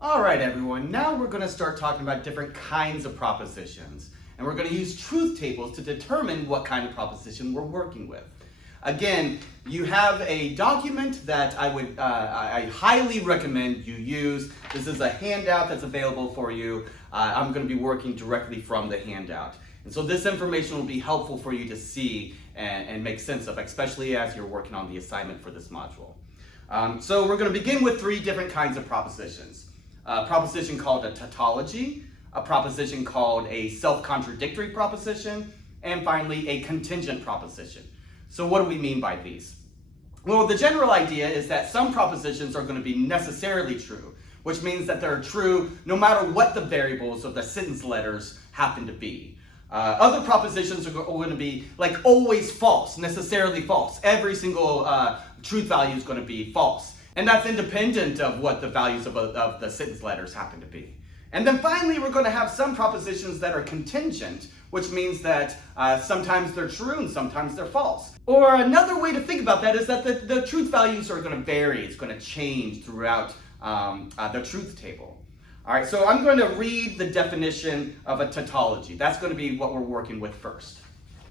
All right, everyone, now we're going to start talking about different kinds of propositions. And we're going to use truth tables to determine what kind of proposition we're working with. Again, you have a document that I highly recommend you use. This is a handout that's available for you. I'm going to be working directly from the handout. And so this information will be helpful for you to see and make sense of, especially as you're working on the assignment for this module. So we're going to begin with three different kinds of propositions. A proposition called a tautology, a proposition called a self-contradictory proposition, and finally a contingent proposition. So what do we mean by these? Well, the general idea is that some propositions are going to be necessarily true, which means that they're true no matter what the variables of the sentence letters happen to be. Other propositions are going to be like always false, necessarily false. Every single truth value is going to be false. And that's independent of what the values of the sentence letters happen to be. And then finally, we're going to have some propositions that are contingent, which means that sometimes they're true and sometimes they're false. Or another way to think about that is that the truth values are going to vary. It's going to change throughout the truth table. All right, so I'm going to read the definition of a tautology. That's going to be what we're working with first.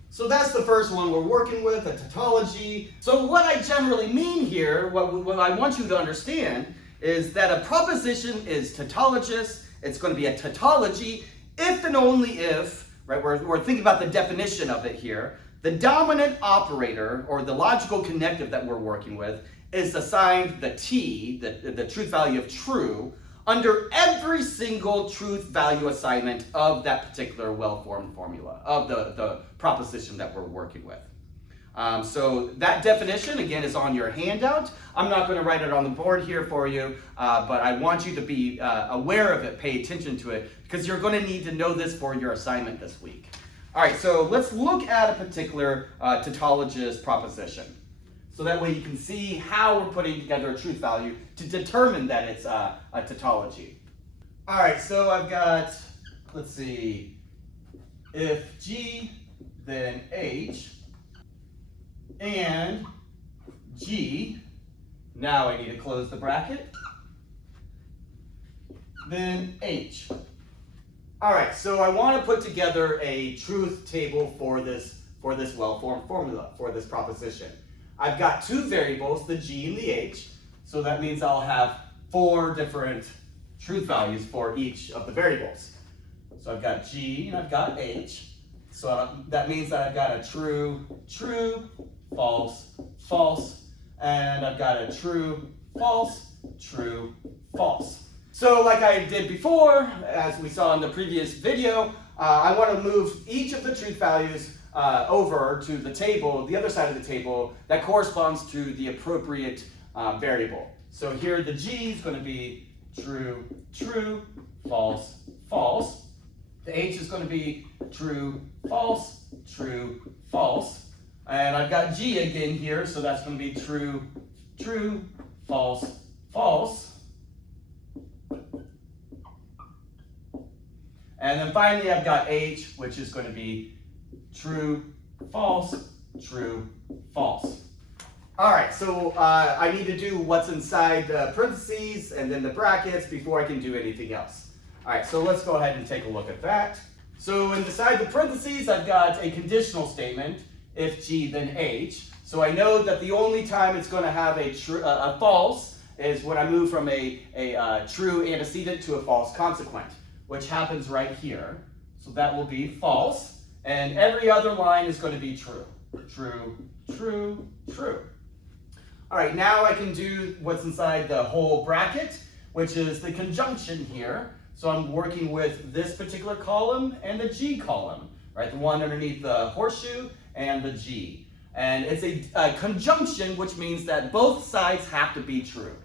So that's the first one we're working with, a tautology. So what I generally mean here, what I want you to understand, is that a proposition is tautologous. It's going to be a tautology if and only if, right, we're thinking about the definition of it here, the dominant operator or the logical connective that we're working with is assigned the T, the truth value of true, under every single truth value assignment of that particular well-formed formula, of the proposition that we're working with. So that definition, again, is on your handout. I'm not going to write it on the board here for you, but I want you to be aware of it, pay attention to it, because you're going to need to know this for your assignment this week. All right, so let's look at a particular tautologous proposition. So that way you can see how we're putting together a truth value to determine that it's a tautology. All right, so I've got, let's see, if G, then H, and G, now I need to close the bracket, then H. All right, so I want to put together a truth table for this well-formed formula, for this proposition. I've got two variables, the G and the H, so that means I'll have four different truth values for each of the variables. So I've got G and I've got H, so that means that I've got a true, true, false, false, and I've got a true, false, true, false. So like I did before, as we saw in the previous video, I want to move each of the truth values over to the table, the other side of the table, that corresponds to the appropriate variable. So here the G is going to be true, true, false, false. The H is going to be true, false, true, false. And I've got G again here, so that's going to be true, true, false, false. And then finally I've got H, which is going to be true, false, true, false. All right, so I need to do what's inside the parentheses and then the brackets before I can do anything else. All right, so let's go ahead and take a look at that. So inside the parentheses, I've got a conditional statement, if G, then H. So I know that the only time it's going to have a false is when I move from a true antecedent to a false consequent, which happens right here. So that will be false. And every other line is going to be true. True, true, true. All right, now I can do what's inside the whole bracket, which is the conjunction here. So I'm working with this particular column and the G column, right? The one underneath the horseshoe and the G. And it's a conjunction, which means that both sides have to be true.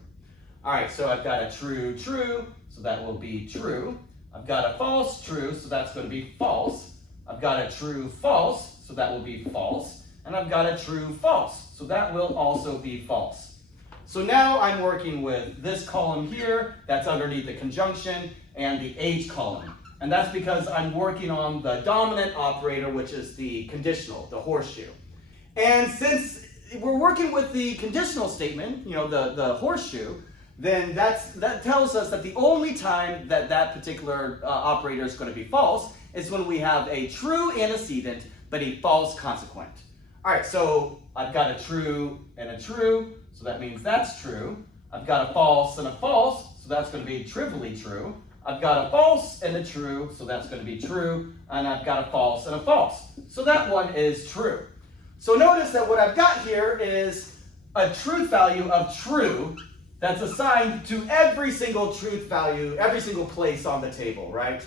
All right, so I've got a true, true, so that will be true. I've got a false, true, so that's going to be false. I've got a true, false, so that will be false. And I've got a true, false, so that will also be false. So now I'm working with this column here, that's underneath the conjunction, and the H column. And that's because I'm working on the dominant operator, which is the conditional, the horseshoe. And since we're working with the conditional statement, the horseshoe, then that tells us that the only time that that particular operator is going to be false is when we have a true antecedent but a false consequent. All right, so I've got a true and a true, so that means that's true. I've got a false and a false, so that's going to be trivially true. I've got a false and a true, so that's going to be true. And I've got a false and a false, so that one is true. So notice that what I've got here is a truth value of true that's assigned to every single truth value, every single place on the table, right?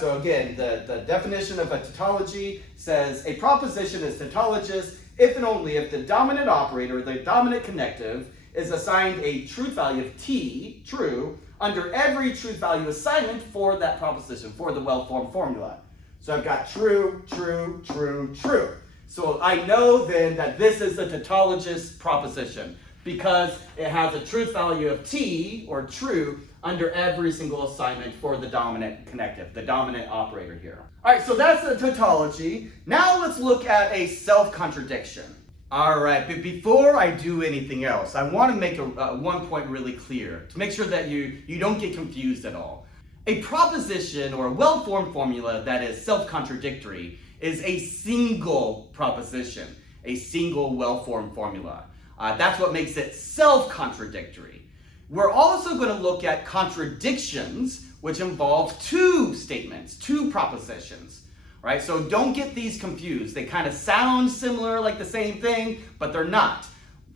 So again, the definition of a tautology says a proposition is tautologous if and only if the dominant operator, the dominant connective, is assigned a truth value of t, true, under every truth value assignment for that proposition, for the well-formed formula. So I've got true, true, true, true. So I know then that this is a tautologous proposition because it has a truth value of t, or true, under every single assignment for the dominant connective, the dominant operator here. All right, so that's a tautology. Now let's look at a self-contradiction. All right, but before I do anything else, I want to make one point really clear to make sure that you don't get confused at all. A proposition or a well-formed formula that is self-contradictory is a single proposition, a single well-formed formula. That's what makes it self-contradictory. We're also going to look at contradictions, which involve two statements, two propositions. Right? So don't get these confused. They kind of sound similar, like the same thing, but they're not.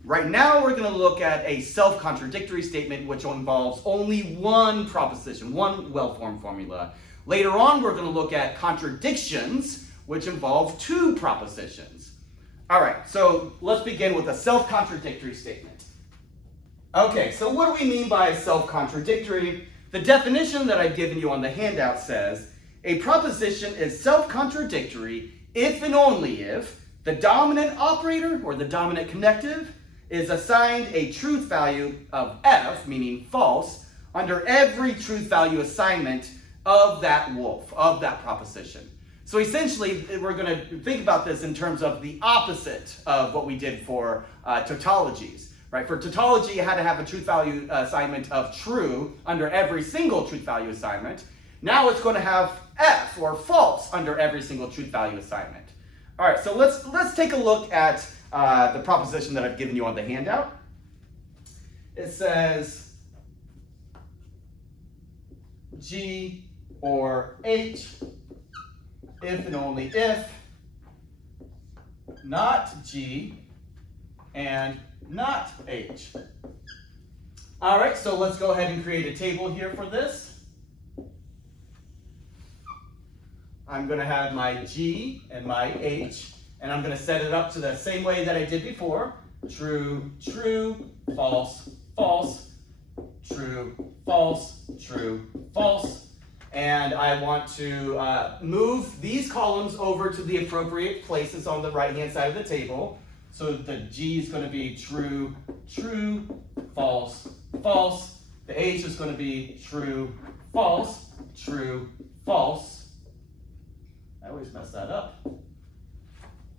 Right now, we're going to look at a self-contradictory statement, which involves only one proposition, one well-formed formula. Later on, we're going to look at contradictions, which involve two propositions. All right, so let's begin with a self-contradictory statement. Okay, so what do we mean by self-contradictory? The definition that I've given you on the handout says, a proposition is self-contradictory if and only if the dominant operator or the dominant connective is assigned a truth value of f, meaning false, under every truth value assignment of that wolf, of that proposition. So essentially, we're going to think about this in terms of the opposite of what we did for tautologies. Right? For tautology, you had to have a truth value assignment of true under every single truth value assignment. Now it's going to have f, or false, under every single truth value assignment. All right, so let's take a look at the proposition that I've given you on the handout. It says G or H if and only if not G and not H. All right, so let's go ahead and create a table here for this. I'm going to have my G and my H, and I'm going to set it up to the same way that I did before. True, true, false, false, true, false, true, false. And I want to move these columns over to the appropriate places on the right-hand side of the table. So the G is going to be true, true, false, false. The H is going to be true, false, true, false. I always mess that up.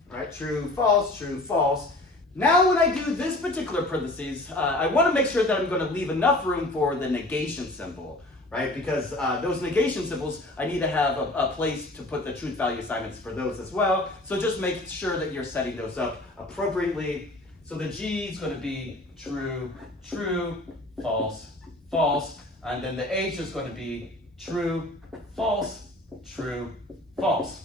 Right? True, false, true, false. Now when I do this particular parentheses, I want to make sure that I'm going to leave enough room for the negation symbol, right? Because those negation symbols, I need to have a place to put the truth value assignments for those as well. So just make sure that you're setting those up appropriately. So the G is going to be true, true, false, false. And then the H is going to be true, false, true, false.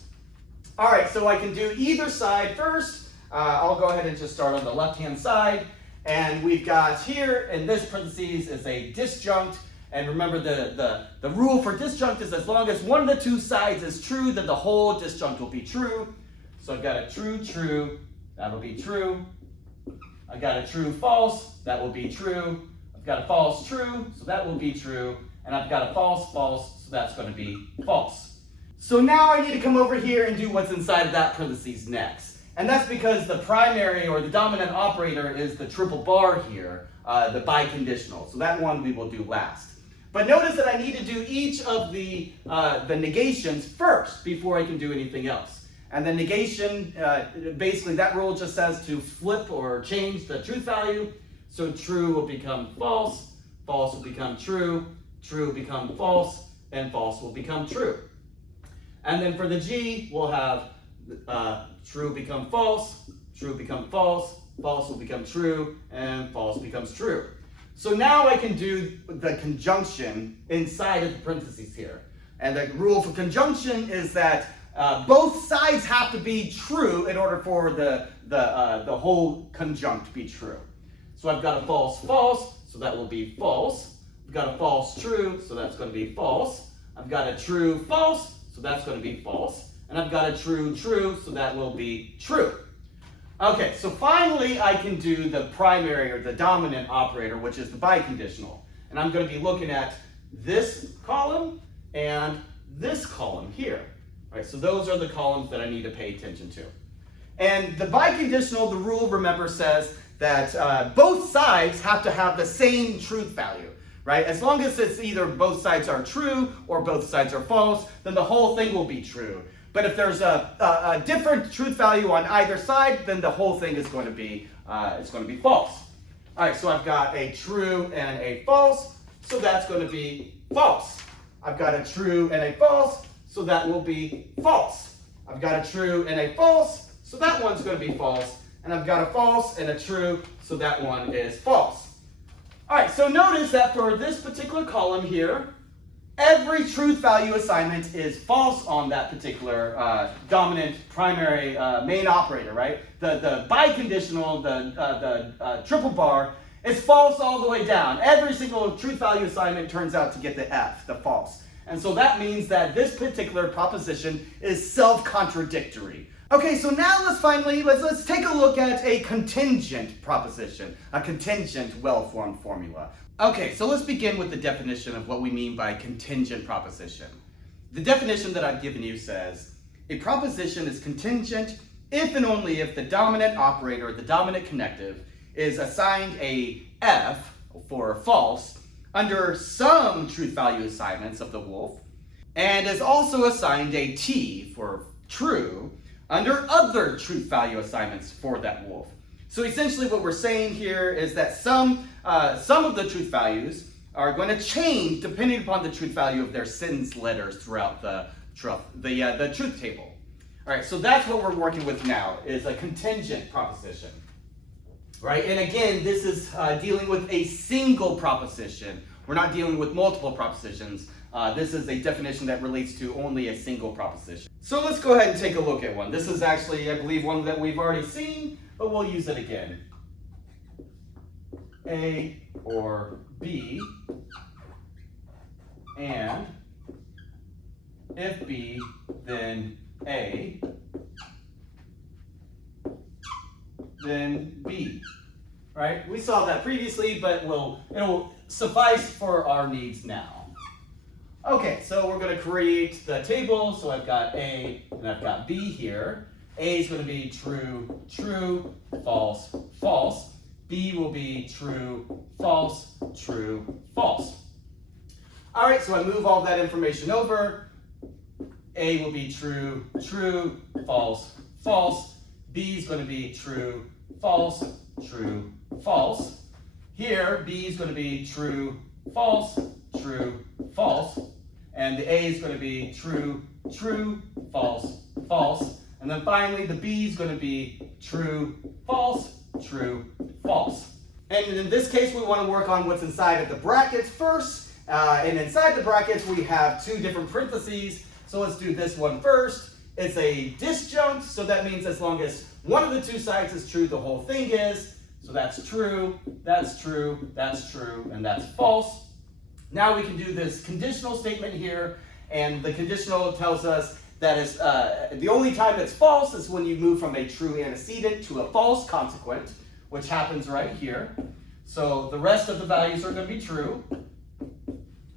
All right, so I can do either side first. I'll go ahead and just start on the left-hand side. And we've got here in this parentheses is a disjunct. And remember the rule for disjunct is as long as one of the two sides is true, then the whole disjunct will be true. So I've got a true, true, that'll be true. I've got a true, false, that will be true. I've got a false, true, so that will be true. And I've got a false, false, so that's going to be false. So now I need to come over here and do what's inside of that parentheses next. And that's because the primary or the dominant operator is the triple bar here, the biconditional. So that one we will do last. But notice that I need to do each of the negations first before I can do anything else. And the negation, basically that rule just says to flip or change the truth value. So true will become false, false will become true, true become false, and false will become true. And then for the G, we'll have true become false, true become false, false will become true, and false becomes true. So now I can do the conjunction inside of the parentheses here. And the rule for conjunction is that both sides have to be true in order for the whole conjunct to be true. So I've got a false false, so that will be false. I've got a false true, so that's going to be false. I've got a true false, so that's going to be false. And I've got a true true, so that will be true. Okay, so finally I can do the primary or the dominant operator, which is the biconditional. And I'm going to be looking at this column and this column here. All right, so those are the columns that I need to pay attention to. And the biconditional, the rule, remember, says that both sides have to have the same truth value. Right? As long as it's either both sides are true or both sides are false, then the whole thing will be true. But if there's a different truth value on either side, then the whole thing is going to be false. All right, so I've got a true and a false, so that's going to be false. I've got a true and a false, so that will be false. I've got a true and a false, so that one's going to be false. And I've got a false and a true, so that one is false. All right, so notice that for this particular column here, every truth value assignment is false on that particular dominant primary main operator, right? The biconditional, the triple bar, is false all the way down. Every single truth value assignment turns out to get the F, the false. And so that means that this particular proposition is self-contradictory. Okay, so now let's take a look at a contingent proposition, a contingent well-formed formula. Okay, so let's begin with the definition of what we mean by contingent proposition. The definition that I've given you says, a proposition is contingent if and only if the dominant operator, the dominant connective, is assigned a F for false under some truth value assignments of the wolf, and is also assigned a T for true under other truth value assignments for that wolf. So essentially what we're saying here is that some of the truth values are going to change depending upon the truth value of their sentence letters throughout the truth table. All right, so that's what we're working with now, is a contingent proposition. Right, and again, this is dealing with a single proposition. We're not dealing with multiple propositions. This is a definition that relates to only a single proposition. So let's go ahead and take a look at one. This is actually, I believe, one that we've already seen, but we'll use it again. A or B, and if B, then A, then B. Right? We saw that previously, but it'll suffice for our needs now. Okay, so we're going to create the table. So I've got A and I've got B here. A is going to be true, true, false, false. B will be true, false, true, false. All right, so I move all that information over. A will be true, true, false, false. B is going to be true, false, true, false. Here, B is going to be true, false, true, false. And the A is going to be true, true, false, false. And then finally, the B is going to be true, false, true, false. And in this case, we want to work on what's inside of the brackets first. And inside the brackets, we have two different parentheses. So let's do this one first. It's a disjunct, so that means as long as one of the two sides is true, the whole thing is. So that's true, that's true, that's true, and that's false. Now we can do this conditional statement here, and the conditional tells us that is the only time it's false is when you move from a true antecedent to a false consequent, which happens right here. So the rest of the values are going to be true.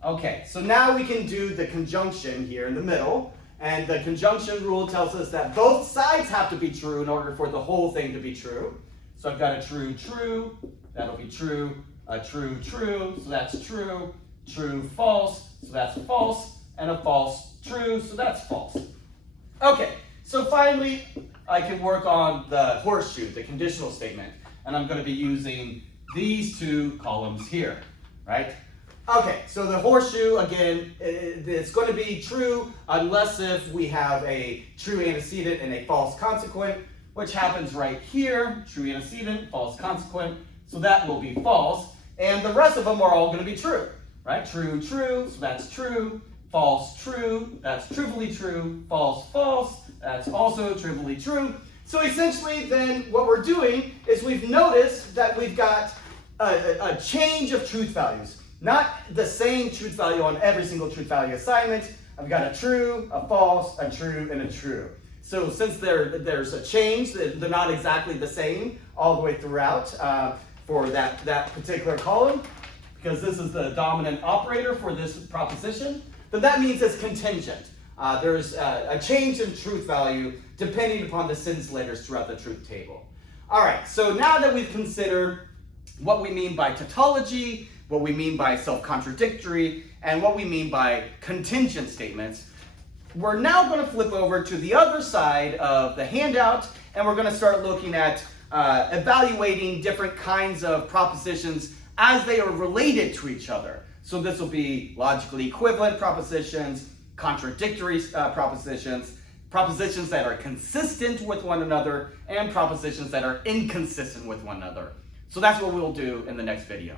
Okay, so now we can do the conjunction here in the middle, and the conjunction rule tells us that both sides have to be true in order for the whole thing to be true. So I've got a true, true, that'll be true, a true, true, so that's true, true, false, so that's false, and a false, true, so that's false. Okay, so finally, I can work on the horseshoe, the conditional statement, and I'm going to be using these two columns here. right? Okay, so the horseshoe, again, it's going to be true unless if we have a true antecedent and a false consequent, which happens right here. True antecedent, false consequent. So that will be false. And the rest of them are all going to be true, right? True, true, so that's true. False, true, that's trivially true. False, false, that's also trivially true. So essentially then what we're doing is we've noticed that we've got a change of truth values. Not the same truth value on every single truth value assignment. I've got a true, a false, a true, and a true. So since there's a change, they're not exactly the same all the way throughout for that particular column, because this is the dominant operator for this proposition, then that means it's contingent. There's a change in truth value depending upon the sentence letters throughout the truth table. All right, so now that we've considered what we mean by tautology, what we mean by self-contradictory, and what we mean by contingent statements, we're now going to flip over to the other side of the handout, and we're going to start looking at evaluating different kinds of propositions as they are related to each other. So this will be logically equivalent propositions, contradictory propositions, propositions that are consistent with one another, and propositions that are inconsistent with one another. So that's what we'll do in the next video.